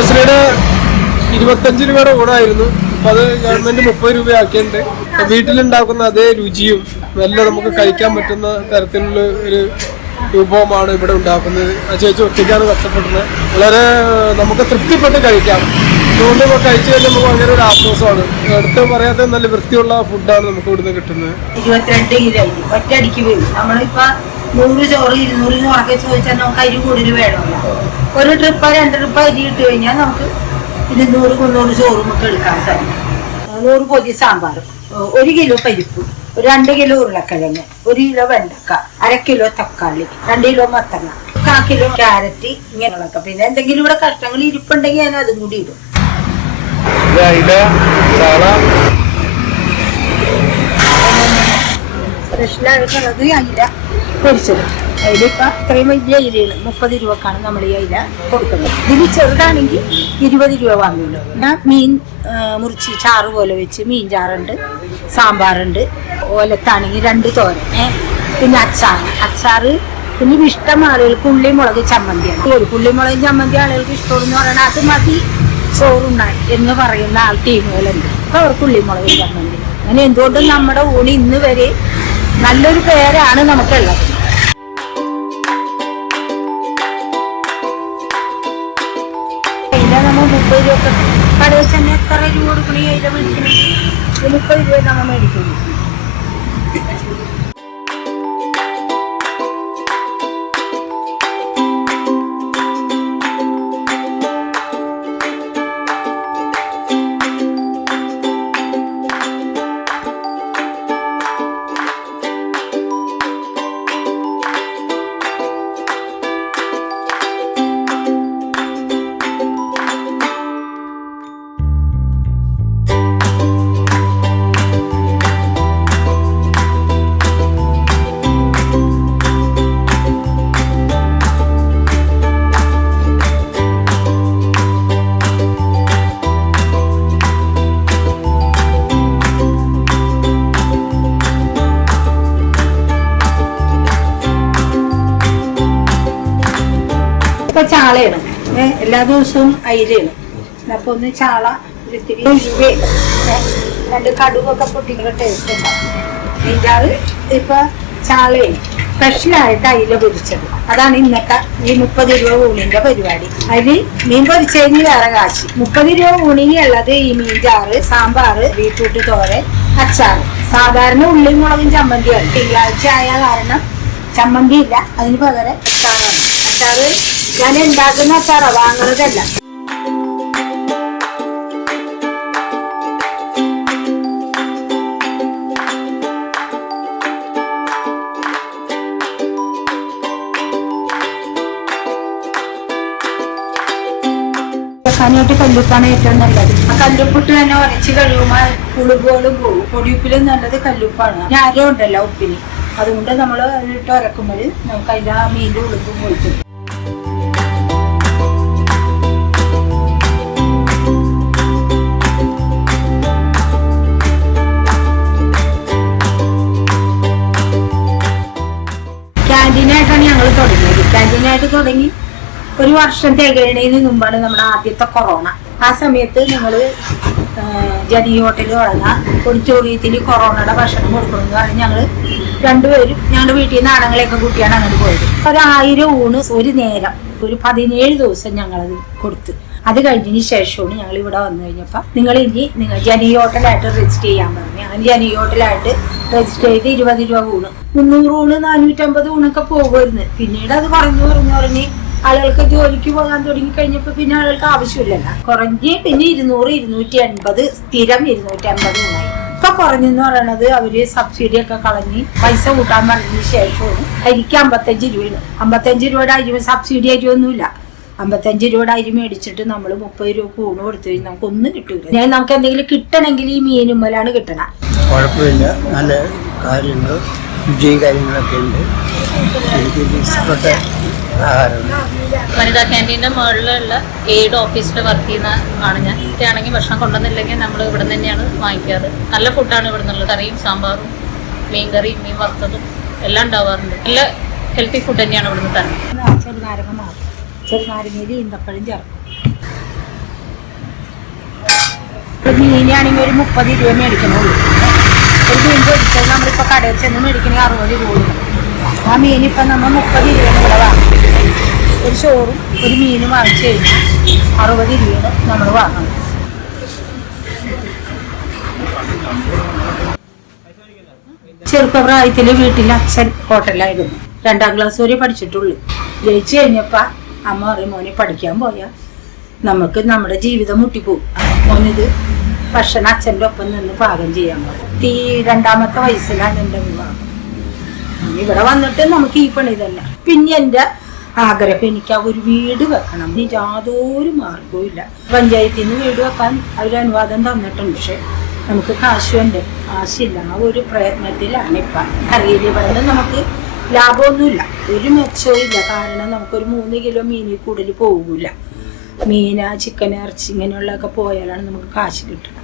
കുടുംബശ്രീയുടെ 25 രൂപയുടെ ഊണായിരുന്നു. അപ്പൊ അത് ഗവൺമെന്റ് 30 രൂപയാക്കിയിട്ടുണ്ട്. വീട്ടിലുണ്ടാക്കുന്ന അതേ രുചിയും നല്ല നമുക്ക് കഴിക്കാൻ പറ്റുന്ന തരത്തിലുള്ള ഒരു വിഭവമാണ് ഇവിടെ ഉണ്ടാക്കുന്നത്. ആ ചേച്ചി ഒറ്റയ്ക്കാണ് കഷ്ടപ്പെടുന്നത്. വളരെ നമുക്ക് തൃപ്തിപ്പെട്ട് കഴിക്കാം. അതുകൊണ്ട് കഴിച്ചു കഴിഞ്ഞാൽ നമുക്ക് ഭയങ്കര ഒരു ആശ്വാസമാണ്. അടുത്ത് പറയാത്ത നല്ല വൃത്തിയുള്ള ഫുഡാണ് നമുക്ക് ഇവിടുന്ന് കിട്ടുന്നത്. 22 കിലോ ഒറ്റയടിക്ക് വരും. നമ്മളിപ്പോ 100 ചോറ് 200 ചോറൊക്കെ ചോദിച്ചാൽ നമുക്ക് അരി കൂടുതൽ വേണമല്ല. ഒരു ട്രിപ്പ് 2 ട്രിപ്പ് അരി ഇട്ട് കഴിഞ്ഞാൽ നമുക്ക് 200-300 ചോറ് നമുക്ക് എടുക്കാൻ സാധിക്കും. 100 പൊതി സാമ്പാർ, 1 കിലോ പരിപ്പ്, 2 കിലോ ഉരുളക്കിഴങ്ങ്, 1 കിലോ വെണ്ടക്ക, 1/2 കിലോ തക്കാളി, 2 കിലോ മത്തങ്ങ, 1/4 കിലോ ക്യാരറ്റ്, ഇങ്ങനെയുള്ളതൊക്കെ. പിന്നെ എന്തെങ്കിലും ഇവിടെ കഷ്ണങ്ങൾ ഇരിപ്പുണ്ടെങ്കിൽ ഞാൻ അതും കൂടി ഇടും. സ്പെഷ്യലായിട്ടുള്ളത് അയില പൊരിച്ചത്. അതിലിപ്പോൾ ഇത്രയും വലിയ അയിലയാണ് 30 രൂപക്കാണ് നമ്മൾ ഈ അയില കൊടുക്കുന്നത്. ഇതിൽ ചെറുതാണെങ്കിൽ 20 രൂപ വാങ്ങുമല്ലോ. ഞാൻ മീൻ മുറിച്ച് ചാറ് പോലെ വെച്ച് മീൻ ചാറുണ്ട്, സാമ്പാറുണ്ട്, ഓലത്താണെങ്കിൽ 2 തോരൻ, പിന്നെ അച്ചാറ് പിന്നെ ഇഷ്ടം ആളുകൾക്ക് ഉള്ളിമുളക് ചമ്മന്തിയാണ്. ഒരു പുള്ളിമുളക് ചമ്മന്തി ആളുകൾക്ക് ഇഷ്ടമെന്ന് പറയണത് അത് മതി ചോറുണ്ടായി എന്ന് പറയുന്ന ടീമുകളുണ്ട്. അപ്പോൾ അവർക്ക് ഉള്ളിമുളക് ചമ്മന്തി. അങ്ങനെ എന്തുകൊണ്ടും നമ്മുടെ ഊണ് ഇന്ന് വരെ നല്ലൊരു പേരാണ് നമുക്കുള്ളത്. നമ്മൾ 30 രൂപ കടയിൽ തന്നെ എത്ര രൂപ കൊടുക്കണേ അതിൽ മേടിക്കണമെങ്കിൽ 30 രൂപ നമ്മൾ മേടിക്കുന്നു. ചാളയാണ് എല്ലാ ദിവസവും അയിലാണ്. അപ്പോൾ ഒന്ന് ചാള ഇത്തിരി ഒഴിവയാണ്. 2 കടുകൊക്കെ പൊട്ടിക്കുന്ന ടേസ്റ്റ് ഉണ്ടാവും. മീൻചാറ് ഇപ്പൊ ചാളയാണ് സ്പെഷ്യലായിട്ട് അയില പൊരിച്ചത്. അതാണ് ഇന്നത്തെ ഈ 30 രൂപ ഊണിന്റെ പരിപാടി. അതിൽ മീൻ പൊരിച്ചതിന് വേറെ കാശ്. 30 രൂപ ഊണിന് ഉള്ളത് ഈ മീൻചാറ്, സാമ്പാർ, ബീറ്റ്റൂട്ട് തോരൻ, അച്ചാറ്. സാധാരണ ഉള്ളിയും മുളകും ചമ്മന്തിയാണ്. തിങ്കളാഴ്ച ആയ കാരണം ചമ്മന്തി ഇല്ല, അതിന് പകരം അച്ചാറാണ്. അച്ചാറ് ഞാൻ ഉണ്ടാക്കുന്ന അച്ചാറ, വാങ്ങുന്നതല്ല. വെക്കാനായിട്ട് കല്ലുപ്പാണ് ഏറ്റവും നല്ലത്. ആ കല്ലുപ്പിട്ട് തന്നെ ഉരച്ച് കഴിയുമ്പോൾ പുളിപ്പുകളും പോകും. പൊടിയുപ്പിലും നല്ലത് കല്ലുപ്പാണ്. ഞാരും ഉണ്ടല്ലോ ഉപ്പിന്, അതുകൊണ്ട് നമ്മൾ അതിട്ട് ഉരക്കുമ്പോൾ നമുക്ക് അതിൻ്റെ ആ മീൻ്റെ ഉളുപ്പും പോയിട്ട്. ക്യാൻറ്റീനായിട്ടാണ് ഞങ്ങൾ തുടങ്ങിയത്. ക്യാൻറ്റീനായിട്ട് തുടങ്ങി 1 വർഷം തികയുന്നതിന് മുമ്പാണ് നമ്മുടെ ആദ്യത്തെ കൊറോണ. ആ സമയത്ത് ഞങ്ങൾ ജനി ഹോട്ടൽ തുടങ്ങാം, ഓഡിറ്റോറിയത്തിൽ കൊറോണയുടെ ഭക്ഷണം കൊടുക്കണമെന്ന് പറഞ്ഞ് ഞങ്ങൾ 2 പേരും ഞങ്ങളുടെ വീട്ടിൽ നിന്ന് ആണുങ്ങളെയൊക്കെ കൂട്ടിയാണ് അങ്ങനെ പോയത്. 1000 ഊണ് ഒരു നേരം, ഒരു 17 ദിവസം ഞങ്ങളത് കൊടുത്ത്. അത് കഴിഞ്ഞതിന് ശേഷമാണ് ഞങ്ങൾ ഇവിടെ വന്നു കഴിഞ്ഞപ്പോൾ നിങ്ങൾ ജനി ഹോട്ടലായിട്ട് രജിസ്റ്റർ ചെയ്യാൻ പറഞ്ഞു. അങ്ങനെ ജനി ഹോട്ടലായിട്ട് രജിസ്റ്റർ ചെയ്ത് 20 രൂപ ഊണ്, 300 ഊണ്, 450 ഊണൊക്കെ പോകുമായിരുന്നു. പിന്നീട് അത് പറഞ്ഞ് ആളുകൾക്ക് ജോലിക്ക് പോകാൻ തുടങ്ങി കഴിഞ്ഞപ്പോൾ പിന്നെ ആളുകൾക്ക് ആവശ്യമില്ലല്ലോ. കുറഞ്ഞ് പിന്നെ 200, 280, സ്ഥിരം 250 ഊണായി. ഇപ്പൊ കുറഞ്ഞെന്ന് പറയണത് അവര് സബ്സിഡി ഒക്കെ കളഞ്ഞ് പൈസ കൂട്ടാൻ പറഞ്ഞതിന് ശേഷമാണ് അരിക്ക് 55 രൂപയാണ്. 55 രൂപയുടെ അരി സബ്സിഡി അരിയൊന്നുമില്ല. 55 രൂപയുടെ അരി മേടിച്ചിട്ട് നമ്മൾ 30 രൂപ ഊണ് കൊടുത്തു കഴിഞ്ഞാൽ നമുക്ക് ഒന്നും കിട്ടൂല. നമുക്ക് എന്തെങ്കിലും കിട്ടണമെങ്കിൽ ഈ മീനുമ്മലാണ് കിട്ടണം. കുഴപ്പമില്ല, നല്ല കാര്യങ്ങൾ രുചി കാര്യങ്ങളൊക്കെ ഉണ്ട്. എനിക്ക് ഇഷ്ടപ്പെട്ട വനിതാ ക്യാൻറ്റീൻ്റെ മുകളിലുള്ള എയ്ഡ് ഓഫീസിൽ വർക്ക് ചെയ്യുന്ന ആണ് ഞാൻ. ആണെങ്കിൽ ഭക്ഷണം കൊണ്ടുവന്നില്ലെങ്കിൽ നമ്മൾ ഇവിടെ നിന്ന് തന്നെയാണ് വാങ്ങിക്കാറ്. നല്ല ഫുഡാണ് ഇവിടെ നിന്നുള്ളത്. കറിയും സാമ്പാറും മീൻ കറിയും മീൻ വറുത്തതും എല്ലാം ഉണ്ടാവാറുണ്ട്. നല്ല ഹെൽത്തി ഫുഡ് തന്നെയാണ് ഇവിടെ നിന്ന് തരുന്നത്. ചെറുനാരങ്ങ മാത്രം, ചെറുനാരങ്ങയിൽ ഈന്തപ്പഴം ചേർക്കും. മീനാണെങ്കിൽ ഒരു 30 രൂപ മേടിക്കണുള്ളൂ. ഒരു മീൻ പൊരിച്ചത് നമ്മളിപ്പോൾ കടയിൽ ചെന്ന് മേടിക്കണമെങ്കിൽ 60 രൂപ കൊടുക്കണം. ആ മീനിപ്പം നമ്മൾ 30 രൂപ ഇവിടെ വാങ്ങും. ഒരു ചോറും ഒരു മീനും വാങ്ങിച്ചു കഴിഞ്ഞാൽ 60 രൂപയാണ് നമ്മൾ വാങ്ങുന്നത്. ചെറുപ്പപ്രായത്തിൽ വീട്ടിൽ അച്ഛൻ ഹോട്ടലായിരുന്നു. 2ാം ക്ലാസ് വരെ പഠിച്ചിട്ടുള്ളൂ. ജയിച്ചു കഴിഞ്ഞപ്പോൾ അമ്മ പറയും, മോനെ പഠിക്കാൻ പോയാൽ നമുക്ക് നമ്മുടെ ജീവിതം മുട്ടിപ്പോവും. മോനിത് ഭക്ഷണം അച്ഛൻ്റെ ഒപ്പം നിന്ന് പാകം ചെയ്യാൻ പോകും. 2ാമത്തെ വയസ്സിലാണ് എൻ്റെ വിവാഹം. ഇവിടെ വന്നിട്ട് നമുക്ക് ഈ പണി തന്നെ. പിന്നെ എൻ്റെ ആഗ്രഹം എനിക്ക് ഒരു വീട് വെക്കണം. യാതൊരു മാർഗവും ഇല്ല. പഞ്ചായത്തിൽ നിന്ന് വീട് വെക്കാൻ അവർ അനുവാദം തന്നിട്ടുണ്ട്. പക്ഷെ നമുക്ക് കാശുണ്ട്, കാശില്ല. ആ ഒരു പ്രയത്നത്തിലാണ് ഇപ്പം. അറിയില്ല, ഇവിടെ നിന്ന് നമുക്ക് ലാഭമൊന്നുമില്ല, ഒരു മെച്ചവും ഇല്ല. കാരണം നമുക്കൊരു 3 കിലോ മീനിൽ കൂടുതൽ പോകില്ല. മീന, ചിക്കൻ, ഇറച്ചി ഇങ്ങനെയുള്ളതൊക്കെ പോയാലാണ് നമുക്ക് കാശ് കിട്ടുക.